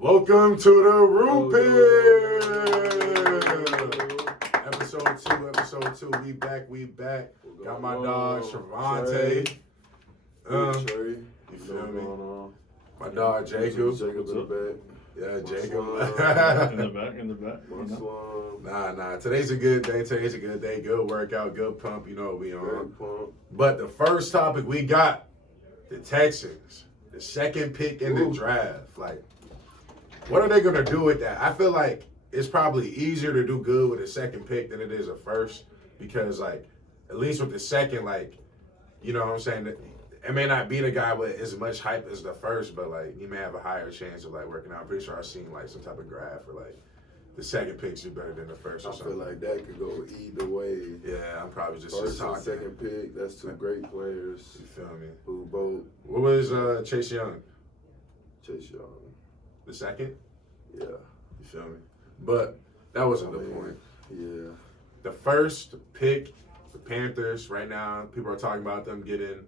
Welcome to the Root Pill. Episode 2. We back. Got my dog, Shavante. Trey. You feel me? My dog, Jacob. Jacob's in the back. Yeah, Jacob. In the back. Nah. Today's a good day. Good workout, good pump. You know what we on. But the first topic we got, the Texans. The second pick in the draft. Like, what are they going to do with that? I feel like it's probably easier to do good with a second pick than it is a first. Because, like, at least with the second, like, you know what I'm saying? It may not be the guy with as much hype as the first, but, like, you may have a higher chance of, like, working out. I'm pretty sure I've seen, like, some type of graph where, like, the second picks do better than the first or something. I feel like that could go either way. Yeah, I'm probably just First and talking. second pick, that's two great players. You feel me? Who both What was Chase Young? Chase Young. The second? Yeah. You feel me? But that wasn't the point. Yeah. The first pick, the Panthers, right now, people are talking about them getting,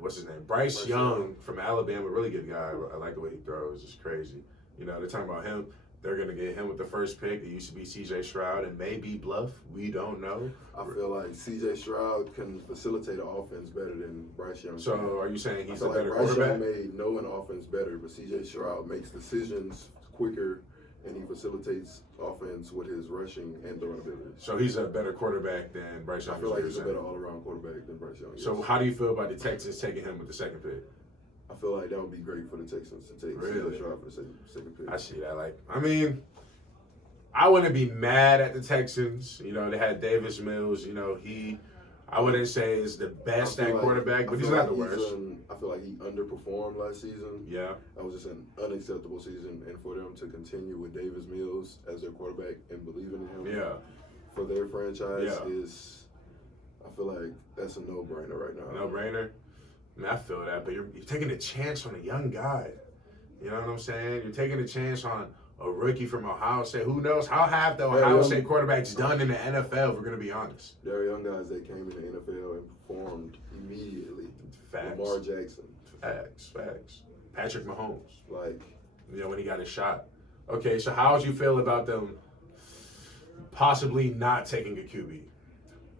what's his name? Bryce Young from Alabama, really good guy. I like the way he throws. It's crazy. You know, they're talking about him. They're going to get him with the first pick. It used to be C.J. Stroud and maybe Bluff. We don't know. I feel like C.J. Stroud can facilitate an offense better than Bryce Young. So are you saying he's a like better Bryce quarterback? Young made no an offense better, but C.J. Stroud makes decisions quicker, and he facilitates offense with his rushing and throwing ability. So he's a better quarterback than Bryce Young? I feel like he's a better all-around quarterback than Bryce Young. So how do you feel about the Texans taking him with the second pick? I feel like that would be great for the Texans to take C.J. Stroud for the second pick. I see that. Like, I mean, I wouldn't be mad at the Texans. You know, they had Davis Mills. You know, I wouldn't say is the best at quarterback, but he's not the worst. I feel like he underperformed last season. Yeah. That was just an unacceptable season. And for them to continue with Davis Mills as their quarterback and believing in him for their franchise is, I feel like that's a no-brainer right now. No-brainer? I mean, I feel that, but you're taking a chance on a young guy. You know what I'm saying? You're taking a chance on a rookie from Ohio State. Who knows? How have the Ohio State quarterbacks done in the NFL, if we're going to be honest? There are young guys that came in the NFL and performed immediately. Facts. Lamar Jackson. Facts. Patrick Mahomes. Like, you know, when he got his shot. Okay, so how would you feel about them possibly not taking a QB?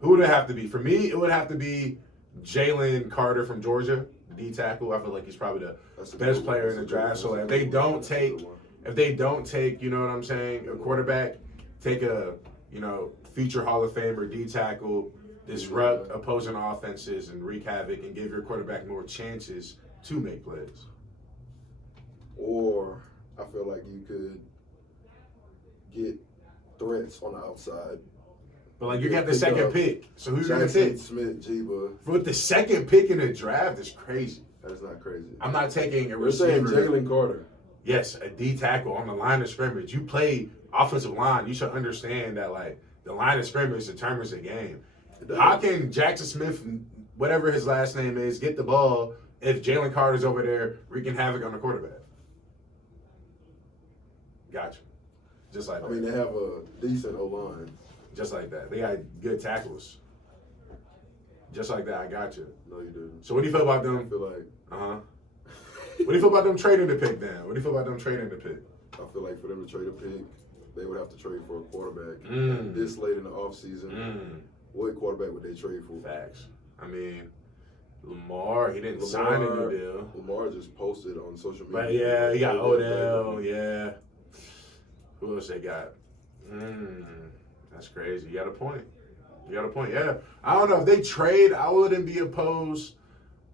Who would it have to be? For me, it would have to be Jalen Carter from Georgia, the D tackle. I feel like he's probably the best player in the draft. So if they don't take, you know what I'm saying, a quarterback, take a, you know, future Hall of Famer D tackle, disrupt opposing offenses and wreak havoc and give your quarterback more chances to make plays. Or I feel like you could get threats on the outside. But, like, you got the second pick. So who's going to pick? Smith-Njigba. But the second pick in the draft is crazy. That's not crazy. I'm not taking a We're saying receiver. Jalen Carter. Yes, a D tackle on the line of scrimmage. You play offensive line. You should understand that, like, the line of scrimmage determines the game. How can Jackson Smith, whatever his last name is, get the ball if Jalen Carter's over there wreaking havoc on the quarterback? Gotcha. Just like that. I mean, they have a decent O-line. Just like that. They got good tackles. Just like that. I got you. No, you didn't. So what do you feel about them? I feel like... What do you feel about them trading the pick then? What do you feel about them trading the pick? I feel like for them to trade a pick, they would have to trade for a quarterback. This late in the offseason, what quarterback would they trade for? Facts. I mean, Lamar, he didn't sign a new deal. Lamar just posted on social media. But yeah, he got Odell, yeah. Who else they got? That's crazy. You got a point. Yeah. I don't know. If they trade, I wouldn't be opposed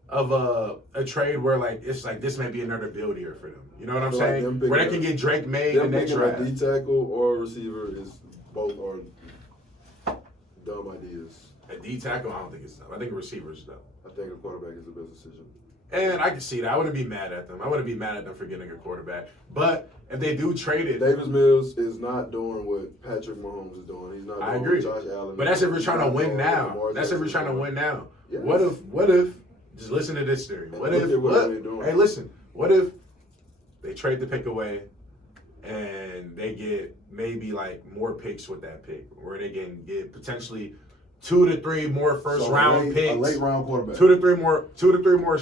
of a trade where, like, it's like this may be another build year for them. You know what I'm saying? Where they can get Drake May in the next draft. A D tackle or a receiver is both are dumb ideas. A D tackle, I don't think it's dumb. I think a receiver is dumb. I think a quarterback is the best decision. And I can see that. I wouldn't be mad at them. I wouldn't be mad at them for getting a quarterback. But if they do trade it, Davis Mills is not doing what Patrick Mahomes is doing. He's not doing what Josh Allen. But that's if we're trying to win now. Yes. What if? Just listen to this theory. What if they trade the pick away and they get maybe like more picks with that pick, where they can get potentially 2 to 3 more first round picks, a late round quarterback, 2 to 3 more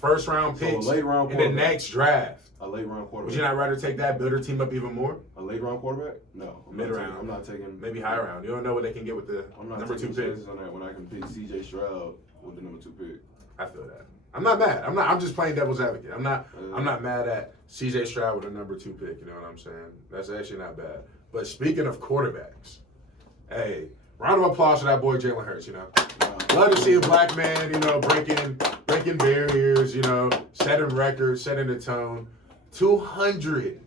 first round picks late round in the next draft. A A late round quarterback. Would you not rather take that, build your team up even more? A late round quarterback? No. Mid-round. I'm not taking. Maybe high round. You don't know what they can get with the number 2 pick. On that when I can pick C.J. Stroud with the number 2 pick. I feel that. I'm not mad. I'm just playing devil's advocate. I'm not mad at C.J. Stroud with a number 2 pick. You know what I'm saying? That's actually not bad. But speaking of quarterbacks, hey, round of applause for that boy Jalen Hurts. You know, love to see a black man, you know, breaking barriers. You know, setting records, setting the tone. $255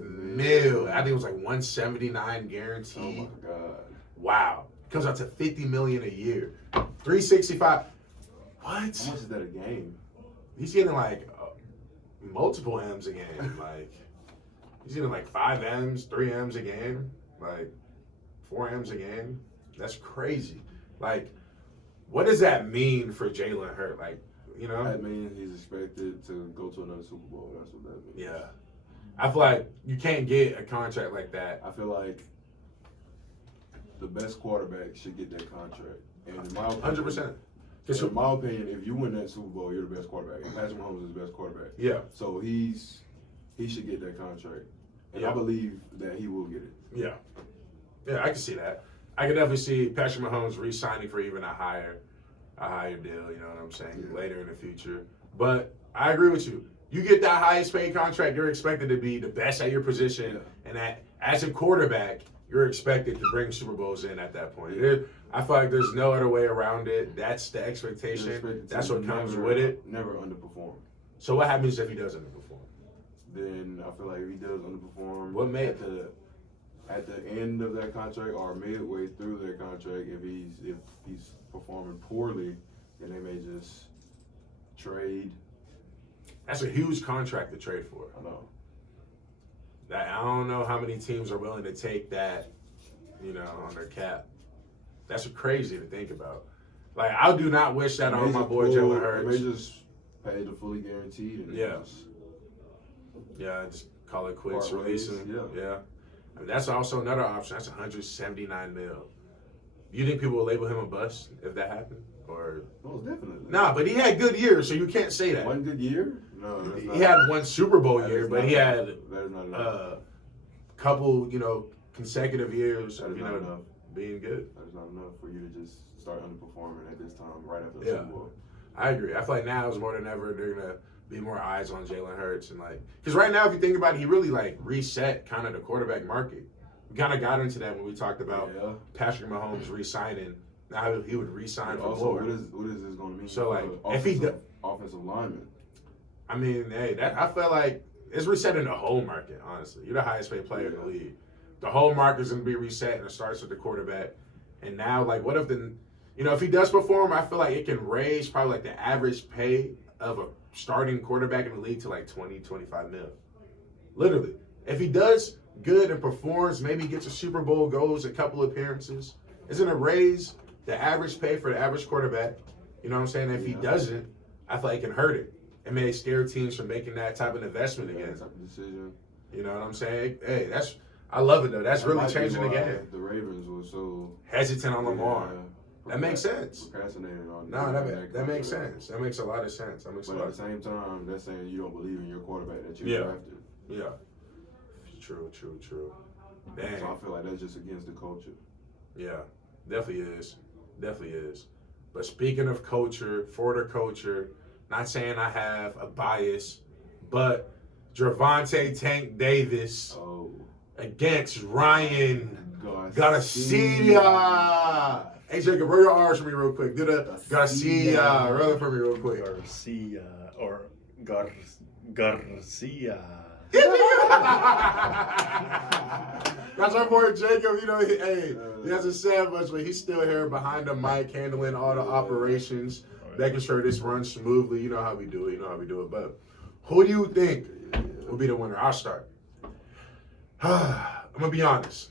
million. I think it was like 179 guaranteed. Oh my God! Wow, comes out to $50 million a year. 365. What? How much is that a game? He's getting like multiple M's a game. Like he's getting like 5 M's, 3 M's a game, like 4 M's a game. That's crazy. Like, what does that mean for Jalen Hurts? Like, you know, that means he's expected to go to another Super Bowl. That's what that means. Yeah, I feel like you can't get a contract like that. I feel like the best quarterback should get that contract. And in my opinion, 100%. In my opinion, if you win that Super Bowl, you're the best quarterback. And Patrick Mahomes is the best quarterback. Yeah. So he should get that contract. And I believe that he will get it. Yeah. Yeah, I can see that. I can definitely see Patrick Mahomes re-signing for even a higher deal, you know what I'm saying, later in the future. But I agree with you. You get that highest paid contract, you're expected to be the best at your position. And that as a quarterback, you're expected to bring Super Bowls in at that point. I feel like there's no other way around it. That's the expectation. That's what comes with it. Never underperform. So what happens if he does underperform? Then I feel like if he does underperform, at the end of that contract or midway through their contract, if he's performing poorly, then they may just trade. That's a huge contract to trade for. I know. I don't know how many teams are willing to take that, you know, on their cap. That's crazy to think about. Like, I do not wish that on my boy Jalen Hurts. They just pay the fully guaranteed. And just call it quits, release him. Yeah. I mean, that's also another option. That's $179 million. You think people will label him a bust if that happened? Or most definitely. Nah, but he had good years, so you can't say that. One good year? No, he had one Super Bowl year, but he had a couple, you know, consecutive years of, enough. Being good. That's not enough for you to just start underperforming at this time right after the Super Bowl. I agree. I feel like now is more than ever they're gonna be more eyes on Jalen Hurts and because right now if you think about it, he really reset kind of the quarterback market. We kind of got into that when we talked about Patrick Mahomes re-signing. Now he would re-sign for more. What is this going to mean? So if he offensive lineman. I mean, hey, I feel like it's resetting the whole market. Honestly, you're the highest paid player in the league. The whole market is going to be reset, and it starts with the quarterback. And now, what if if he does perform, I feel like it can raise probably the average pay of a starting quarterback in the league to 20, 25 mil. Literally, if he does good and performs, maybe gets a Super Bowl, goes a couple appearances, isn't it raise the average pay for the average quarterback? You know what I'm saying? If he doesn't, I feel like it can hurt it. It may scare teams from making that type of investment again. Type of decision. You know what I'm saying? Hey, I love it though. That's really changing the game. The Ravens were so hesitant on Lamar. That makes sense. Procrastinating on. No, that makes sense. That makes a lot of sense. But at the same time, that's saying you don't believe in your quarterback that you drafted. Yeah. True. Dang. So I feel like that's just against the culture. Yeah, definitely is. But speaking of culture, for the culture, not saying I have a bias, but Gervonta Tank Davis against Ryan Garcia. Hey, Jacob, roll your R's for me real quick. Do the Garcia. Roll it for me real quick. Garcia or Garcia. That's our boy Jacob. You know, he hasn't said much, but he's still here behind the mic, handling all the operations, making sure this runs smoothly. You know how we do it. But who do you think will be the winner? I'll start. I'm gonna be honest.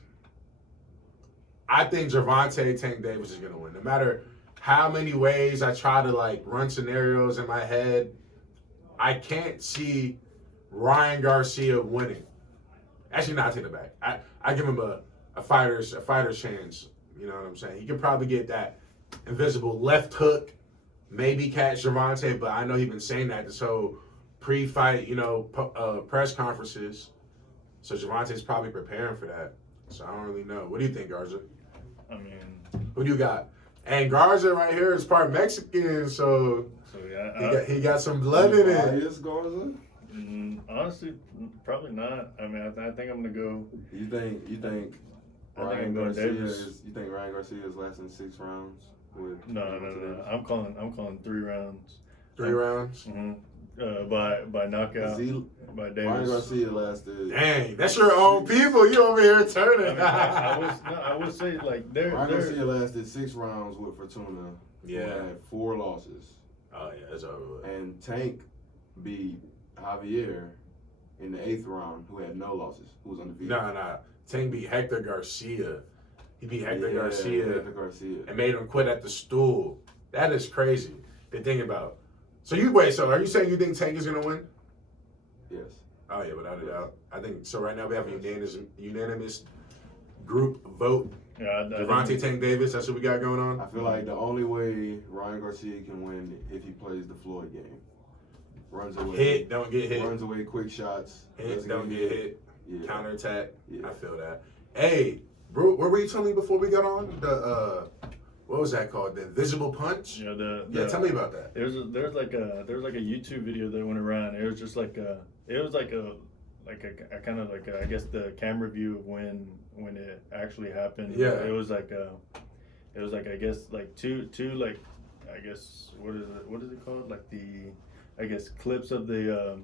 I think Gervonta Tank Davis is gonna win. No matter how many ways I try to run scenarios in my head, I can't see Ryan Garcia winning. Actually, no, I take it back. I give him a fighter's chance. You know what I'm saying? He could probably get that invisible left hook, maybe catch Gervonta, but I know he's been saying that this whole pre-fight, press conferences. So Gervonta's probably preparing for that. So I don't really know. What do you think, Garza? I mean, who do you got? And Garza right here is part Mexican, so yeah, he got some blood in it. Bias, Garza? Honestly, probably not. I mean, I think I'm gonna go. You think Ryan Garcia is lasting 6 rounds? No. I'm calling 3 rounds. 3 rounds? Mm-hmm. By knockout. By Davis. Ryan Garcia lasted. Dang, that's your own people. You over here turning. I would say like Ryan Garcia lasted 6 rounds with Fortuna. Yeah. Who had 4 losses. Oh yeah, that's over with. And Tank beat Javier in the 8th round, who had no losses, who was undefeated. Nah. Tank beat Hector Garcia. He beat Hector Garcia and made him quit at the stool. That is crazy to think about. So are you saying you think Tank is gonna win? Yes. Oh yeah, without a doubt. I think so. Right now we have a unanimous group vote. Yeah, Gervonta Tank Davis. That's what we got going on. I feel like the only way Ryan Garcia can win if he plays the Floyd game. Runs away. Hit, don't get hit. Runs away quick shots. Hit, don't get hit. Yeah. Counterattack. Yeah. I feel that. Hey, bro, what were you telling me before we got on? The what was that called? The invisible punch? Yeah, tell me about that. There's like a YouTube video that went around. It was just like a kind of like I guess the camera view of when it actually happened. Yeah. It was like I guess like two like I guess what is it called, like the I guess clips of the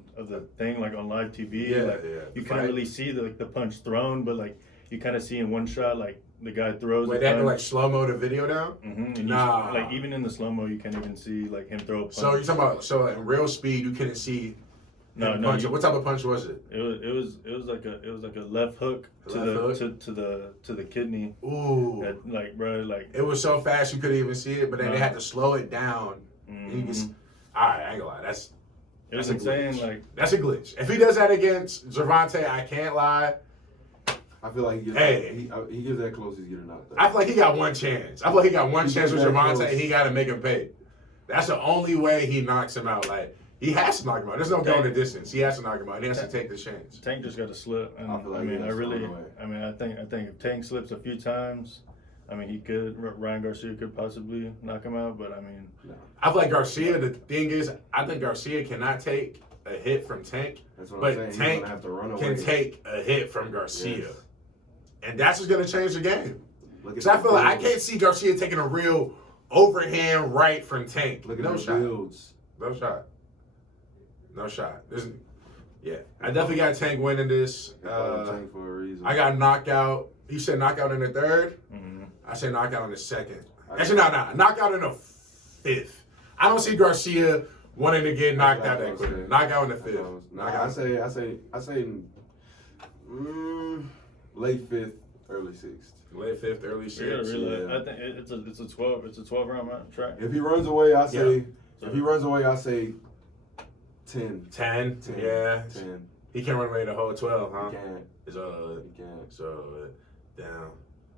thing like on live TV. Yeah. You couldn't really see the punch thrown, but like you kind of see in one shot like the guy throws. Wait, they have to like slow mo the video down? Mm-hmm. Nah. Like even in the slow mo, you can't even see like him throw a punch. So you're talking about in real speed you couldn't see. No. What type of punch was it? It was like a left hook to the kidney. Ooh. That, like bro, like it was so fast you couldn't even see it, but then they had to slow it down. Mm-hmm. And you can, all right, I ain't gonna lie. It was insane. Like that's a glitch. If he does that against Gervonta, I can't lie. I feel like he gets that close, he's getting knocked out. I feel like he got one chance. I feel like he got one chance with Gervonta, and he got to make him pay. That's the only way he knocks him out. Like he has to knock him out. There's no going the distance. He has to knock him out. And he has to take the chance. Tank just got to slip. And, I think if Tank slips a few times, I mean, Ryan Garcia could possibly knock him out, but I mean. No. I feel like Garcia, the thing is, I think Garcia cannot take a hit from Tank. That's what but I'm saying. Tank He's gonna have to run away. can take a hit from Garcia. Yes. And that's what's going to change the game. Because I feel like I can't see Garcia taking a real overhand right from Tank. Look at no those shot. builds. No shot. I definitely got Tank winning this. Tank for a reason. I got knockout. You said knockout in the 3rd? Mm-hmm. I said knockout in the 2nd. Actually, no. Knockout in the 5th. I don't see Garcia wanting to get knocked out that quick. Knockout in the 5th. I say late 5th, early 6th. Late 5th, early 6th. Yeah, really. Yeah. I think it's a 12 round track. If he runs away, I say. If he runs away, I say 10. 10? 10. Yeah. 10. He can't run away the whole 12, huh? He can't. He can't. So, down.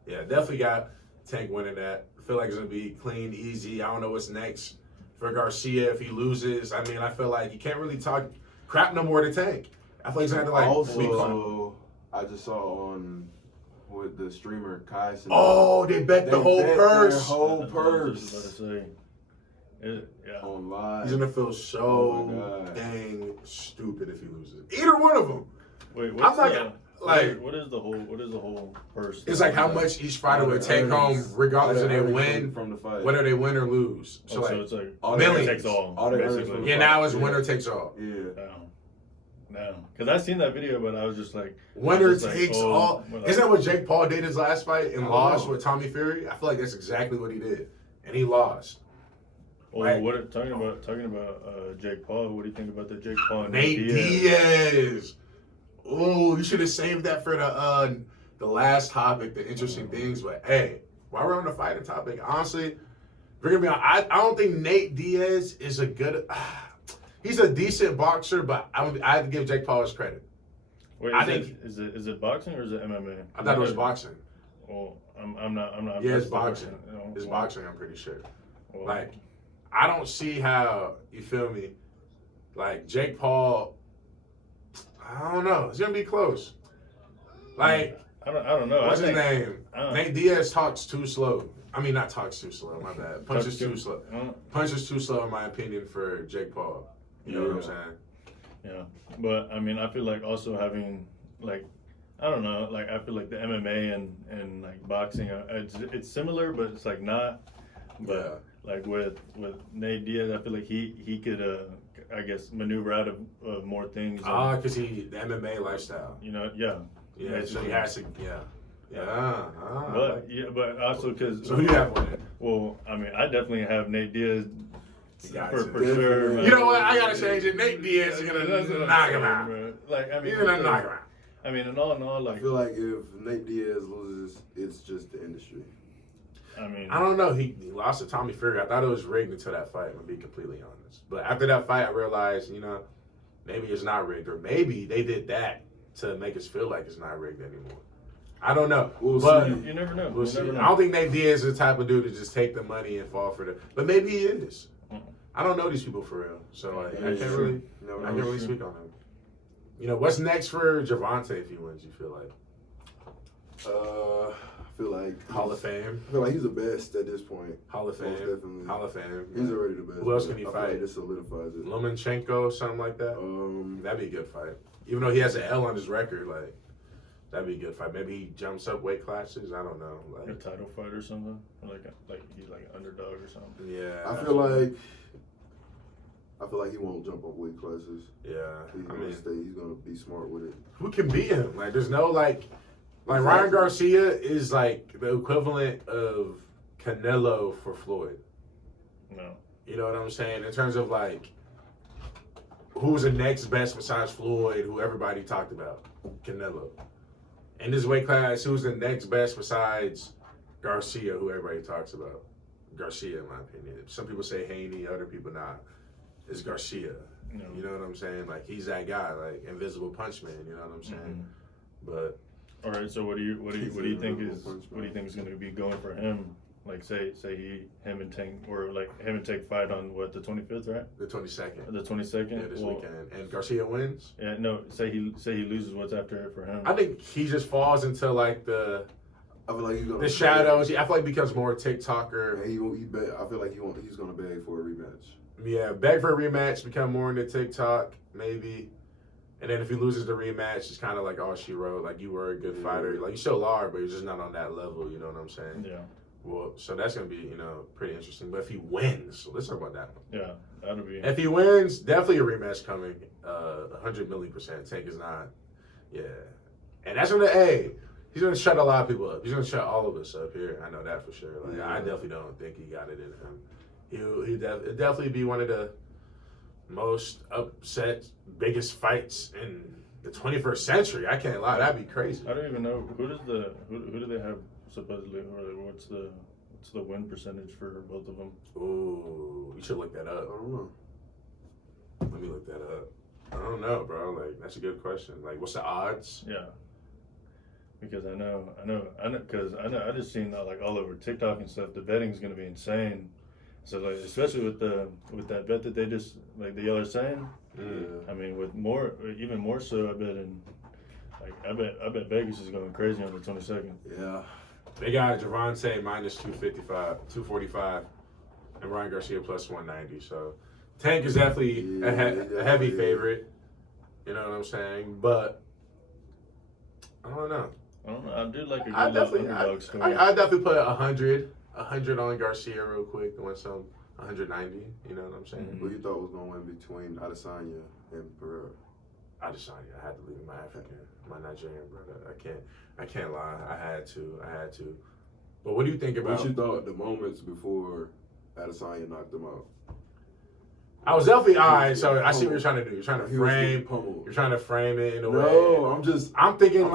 Yeah, definitely got Tank winning that. I feel like it's going to be clean, easy. I don't know what's next for Garcia if he loses. I mean, I feel like you can't really talk crap no more to Tank. I feel like he's going to have to, Also, I just saw with the streamer Kai. They bet the whole purse. Their whole I purse. was about to say. Yeah. On live. He's gonna feel so dang stupid if he loses. Either one of them. Wait, I'm like, what is the whole purse? It's like how much each fighter would take home, regardless if they win from the fight, whether they win or lose. So it's like millions. Takes all basically. Yeah, now it's winner takes all. Yeah. No, because I seen that video, but I was just like, winner takes all. Isn't that what Jake Paul did his last fight and lost with Tommy Fury? I feel like that's exactly what he did, and he lost. Talking about Jake Paul? What do you think about the Jake Paul and Nate Diaz? Oh, you should have saved that for the last topic, the interesting things. But hey, while we're on the fighting topic, honestly, we're gonna be on. I don't think Nate Diaz is a good. He's a decent boxer, but I have to give Jake Paul his credit. Wait, is it boxing or is it MMA? I thought it was boxing. Well, I'm not. Yeah, it's boxing. It's boxing. I'm pretty sure. Like, I don't see how, you feel me, Like Jake Paul, I don't know. It's gonna be close. Like I don't know. What's his name? Nate Diaz talks too slow. I mean, not talks too slow. My bad. Punches too slow. Punches too slow, in my opinion, for Jake Paul. You know what I'm saying? Yeah, but I mean, I feel like also having like, I don't know, like I feel like the MMA and like boxing, it's similar, but it's like not. But like with Nate Diaz, I feel like he could I guess maneuver out of more things. Because the MMA lifestyle. You know, yeah. Yeah, so he has to, But also because. So who you have winning? Well, I mean, I definitely have Nate Diaz. For sure. You know what? I gotta change it. Nate Diaz is gonna knock him out. Like, I mean, he's gonna knock him out. I mean, in all, like, I feel like if Nate Diaz loses, it's just the industry. I mean, I don't know. He lost to Tommy Fury. I thought it was rigged until that fight. I'm gonna be completely honest. But after that fight, I realized, maybe it's not rigged, or maybe they did that to make us feel like it's not rigged anymore. I don't know. We'll but see. You never know. We'll see. I don't think Nate Diaz is the type of dude to just take the money and fall for it. But maybe he is. I don't know these people for real, so I can't really speak on him. What's next for Javante if he wins? You feel like? I feel like Hall of Fame. I feel like he's the best at this point. Hall of Fame. Most definitely. Hall of Fame. He's already the best. Who else can he I fight? feel like this solidifies it. Lomachenko, something like that. That'd be a good fight. Even though he has an L on his record, like that'd be a good fight. Maybe he jumps up weight classes. I don't know. Like a title fight or something. Like he's like an underdog or something. Yeah. I feel like he won't jump up weight classes. Yeah. He's gonna stay. He's gonna be smart with it. Who can beat him? Like, there's no like Ryan Garcia is like the equivalent of Canelo for Floyd. No. You know what I'm saying? In terms of like, who's the next best besides Floyd, who everybody talked about? Canelo. In this weight class, who's the next best besides Garcia, who everybody talks about? Garcia, in my opinion. Some people say Haney, other people not. It's Garcia. No. You know what I'm saying? Like, he's that guy, like invisible punch man. You know what I'm saying? But all right. So what do you think is going to be going for him? Like say him and Tank fight on what, the 25th, right? The 22nd. The 22nd. Yeah, this weekend. And Garcia wins. Yeah. No. Say he loses. What's after it for him? I think he just falls into like I feel like he's gonna the shadows. I feel like he becomes more a TikToker. I feel like he's gonna beg for a rematch. Yeah, beg for a rematch, become more into TikTok, maybe. And then if he loses the rematch, it's kind of like all she wrote. Like, you were a good fighter. Like, you still are, but you're just not on that level. You know what I'm saying? Yeah. Well, so that's going to be, pretty interesting. But if he wins, so let's talk about that one. Yeah, that'll be. If he wins, definitely a rematch coming. 100 million %. Tank is not. Yeah. And that's going to, he's going to shut a lot of people up. He's going to shut all of us up here. I know that for sure. Like, I definitely don't think he got it in him. He'll definitely be one of the most upset, biggest fights in the 21st century. I can't lie, that'd be crazy. I don't even know who do they have supposedly, or what's the win percentage for both of them? Ooh, you should look that up. I don't know. Let me look that up. I don't know, bro. Like, that's a good question. Like, what's the odds? Yeah. Because I know, because I just seen that like all over TikTok and stuff. The betting's gonna be insane. So like, especially with that bet that they just like the other saying. I mean, with even more so, I bet I bet Vegas is going crazy on the 22nd. Yeah. They got Javante minus 245, and Ryan Garcia plus 190. So Tank is definitely a heavy favorite. You know what I'm saying? But I don't know. I do like a good underdog story. I definitely put 100 on Garcia real quick to win some 190. You know what I'm saying? Who you thought was gonna win between Adesanya and Pereira? Adesanya. I had to leave my African, my Nigerian brother. I can't lie. I had to. But what do you think about? What you thought the moments before Adesanya knocked him out? I was definitely so I see what you're trying to do. You're trying to frame it in a way. No, I'm thinking I'm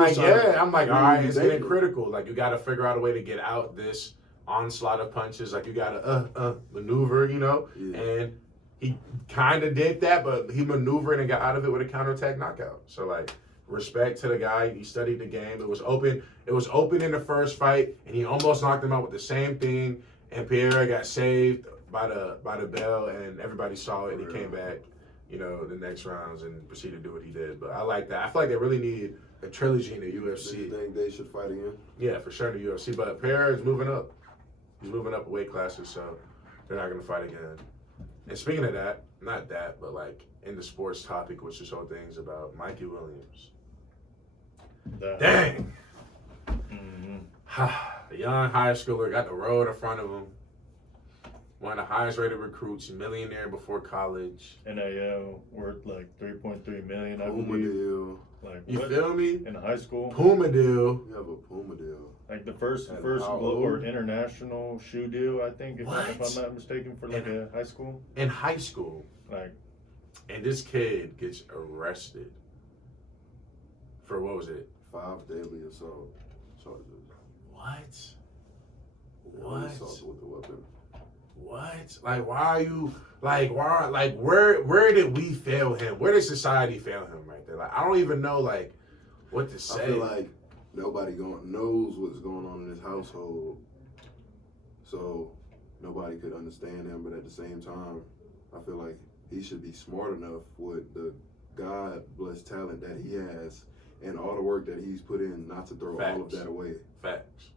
like, all right, it's getting ridiculous. critical. Like, you got to figure out a way to get out this onslaught of punches. Like, you got to maneuver, Yeah. and he kind of did that, but he maneuvered and got out of it with a counterattack knockout. So, like, respect to the guy. He studied the game. It was open in the first fight, and he almost knocked him out with the same thing, and Pierre got saved by the bell, and everybody saw it, and he came back the next rounds and proceed to do what he did. But I like that. I feel like they really need a trilogy in the UFC. Do you think they should fight again? Yeah, for sure in the UFC. But Pereira is moving up. He's moving up weight classes, so they're not going to fight again. And speaking of that, not that, but like in the sports topic, which this whole thing's about, Mikey Williams. Dang. The young high schooler got the road in front of him. One of the highest rated recruits, millionaire before college. NIL worth like $3.3 million, I Puma believe. deal. Like You what? feel me? In high school. Puma deal. You have a Puma deal. Like the first And global or international shoe deal, I think, if I'm What? not mistaken, for like a high school. In high school. Like, And this kid gets arrested for, what was it? 5 deadly assault charges. What? Assault with a weapon. What? Like, why are you, like, where did we fail him? Where did society fail him right there? Like, I don't even know, like, what to say. I feel like nobody knows what's going on in his household. So nobody could understand him, but at the same time, I feel like he should be smart enough with the God-blessed talent that he has and all the work that he's put in not to throw all of that away. Facts.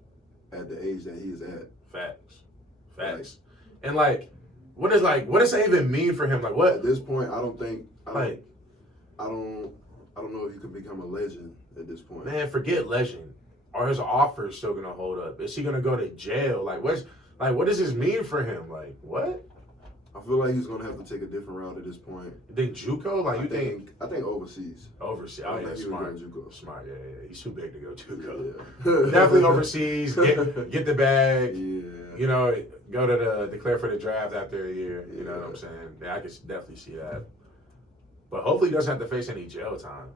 At the age that he is at. Facts. And like, what does that even mean for him? Like, what? At this point, I don't know if you could become a legend at this point. Man, forget legend. Are his offers still gonna hold up? Is he gonna go to jail? What does this mean for him? Like, what? I feel like he's gonna have to take a different route at this point. You think JUCO? Like, I think overseas. Overseas. I Oh, think yeah, he would smart. go JUCO. Smart, yeah. He's too big to go JUCO. Yeah. Definitely overseas. Get the bag. Yeah. Go to declare for the draft after a year. You know what I'm saying? Yeah, I could definitely see that. But hopefully he doesn't have to face any jail time.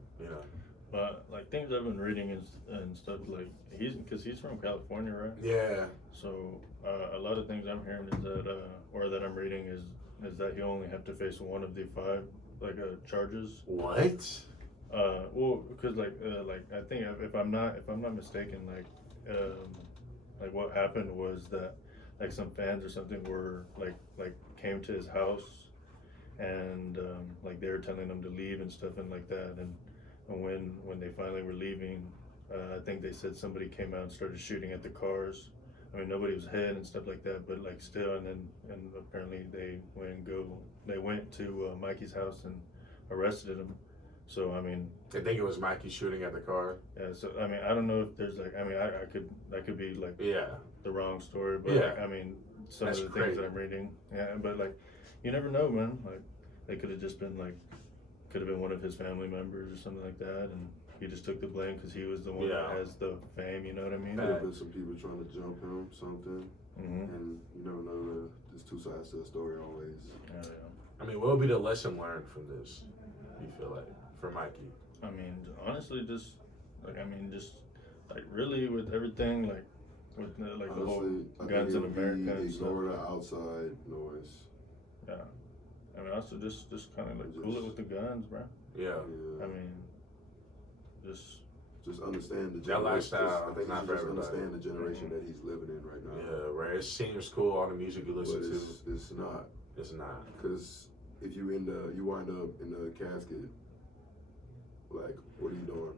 but like things I've been reading and stuff, like because he's from California, right? Yeah. So a lot of things I'm hearing is that, or that I'm reading is that he'll only have to face one of the 5 charges. What? Well, because I think if I'm not mistaken, like what happened was that like some fans or something were like came to his house and like they were telling him to leave and stuff and like that, and when they finally were leaving, I think they said somebody came out and started shooting at the cars. I mean, nobody was hit and stuff like that, but like still, and apparently they went to Mikey's house and arrested him. So I mean, I think it was Mikey shooting at the car. yeah. So I mean, I don't know if there's that could be like the wrong story, but Yeah. I mean, some That's of the crazy. things that I'm reading, yeah. But like, you never know, man. Like, they could have just been could have been one of his family members or something like that, and he just took the blame because he was the one that has the fame. You know what I mean? Could have been some people trying to jump him, something. Mm-hmm. And you never know. There's 2 sides to a story always. Yeah. I mean, what would be the lesson learned from this? You feel like for Mikey? I mean, honestly, just really with everything, with the whole Honestly, guns in America and stuff. Ignore the outside noise. Yeah. I mean, also just kind of cool it with the guns, bro. Yeah. I mean, just understand the generation. That lifestyle I think not you for just everybody. understand the generation that he's living in right now. Yeah, where it seems cool, all the music you listen But to. it's not. It's not. Because if you wind up in the casket, like, what are you doing?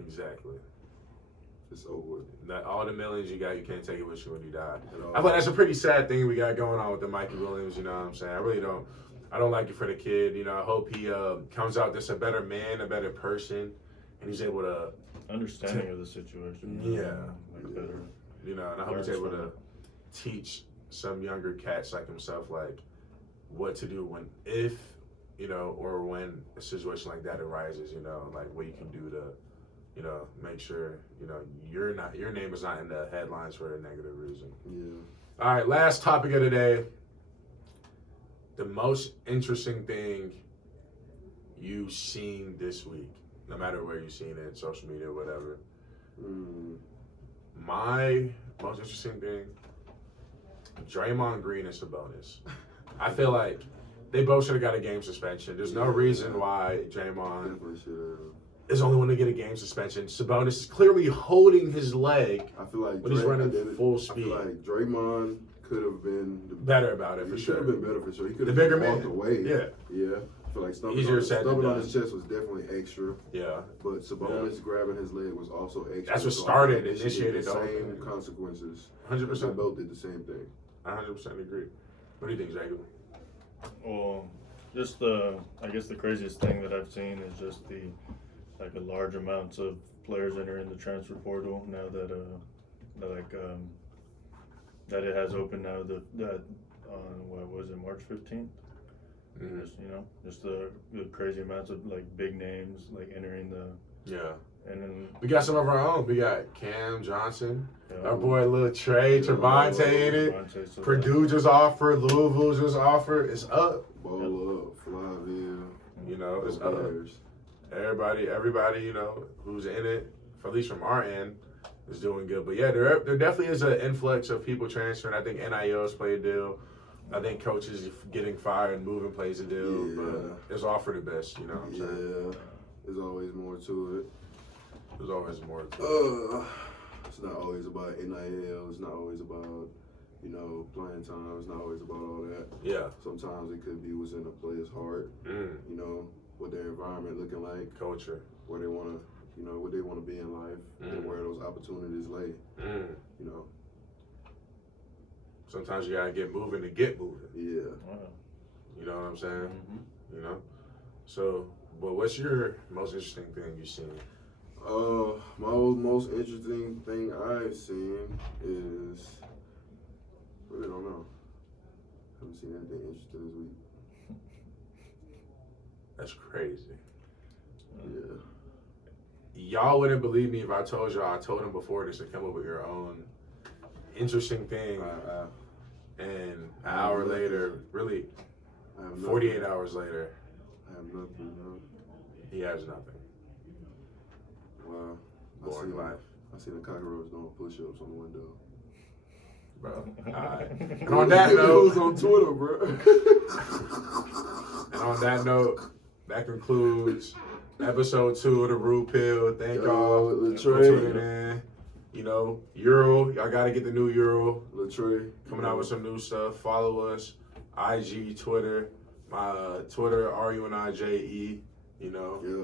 Exactly. It's over. All the millions you got, you can't take it with you when you die. And, I thought that's a pretty sad thing we got going on with the Mikey Williams, you know what I'm saying? I don't like it for the kid, you know. I hope he comes out just a better man, a better person, and he's able to understanding of the situation. Better. You know, and I hope he's able to teach some younger cats like himself, like, what to do if or when a situation like that arises, you know, like what you can do to, you know, make sure, you know, your name is not in the headlines for a negative reason. Yeah. All right, last topic of the day. The most interesting thing you've seen this week, no matter where you've seen it, social media, whatever. My most interesting thing, Draymond Green and Sabonis. I feel like they both should have got a game suspension. There's no reason why Draymond Definitely should have. is the only one to get a game suspension. Sabonis is clearly holding his leg I feel like when he's running full speed. I feel like Draymond could have been Better about it, for he sure. could have been better for sure. He could The have bigger walked man. away. Yeah. Yeah. feel like Easier said than stumbling on done. his chest was definitely extra. Yeah. But Sabonis grabbing his leg was also extra. That's what So started, I think they should initiated get the the whole same thing. consequences. 100%. They both did the same thing. I 100% agree. What do you think, Jacob? Well, just I guess the craziest thing that I've seen is just the a large amounts of players entering the transfer portal now that that it has opened now that on what was it, March 15th. Mm-hmm. Just the crazy amounts of big names entering the and then We got some of our own. We got Cam Johnson, our boy Lil Trey, Trevante in it. So Purdue just offered, Louisville just offered. It's up. Ball up, Flavia. It's up. Everybody, who's in it, at least from our end, is doing good. But yeah, there definitely is an influx of people transferring. I think NIL's played a deal. I think coaches getting fired and moving plays a deal. Yeah. But it's all for the best, you know what I'm saying? Yeah, there's always more to it. There's always more to it. It's not always about NIL. It's not always about, playing time. It's not always about all that. Yeah. Sometimes it could be what's in a player's heart. What their environment looking like. Culture. Where they want to, what they want to be in life. And where those opportunities lay. Sometimes you gotta get moving to get moving. Yeah. Wow. You know what I'm saying? Mm-hmm. So, but what's your most interesting thing you've seen? My most interesting thing I've seen is, I really don't know. Haven't seen anything interesting this week. That's crazy. Yeah. Y'all wouldn't believe me if I told y'all. I told them before this to come up with your own interesting thing. And an hour later, really, 48 hours later, I have nothing. No. he has nothing. Wow. Boring life. I seen a cockroach doing push-ups on the window. Bro. Alright. And on that It note, was on Twitter, bro. and on that note, that concludes episode 2 of the Rue Pill. Thank y'all for tuning in. Euro, y'all gotta get the new Euro. Latrey Coming out with some new stuff. Follow us. IG, Twitter. My Twitter, RUNIJE. Yeah,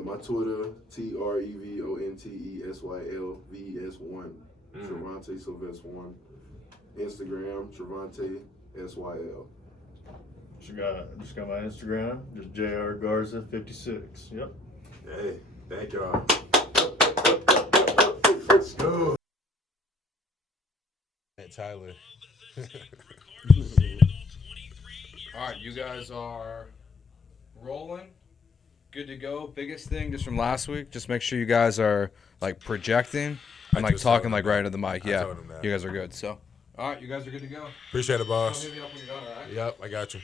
my Twitter, TREVONTESYLVS1. Trevante Sylvester 1. Instagram, Trevante SYL. Just got my Instagram, just JR Garza 56. Yep. Hey, thank y'all. Let's go. Tyler. All right, you guys are rolling. Good to go. Biggest thing just from last week, just make sure you guys are projecting and talking right into the mic. Yeah, told him that. you guys are good. So, all right, you guys are good to go. Appreciate it, boss. I'll hit me up when you're done, all right? Yep, I got you.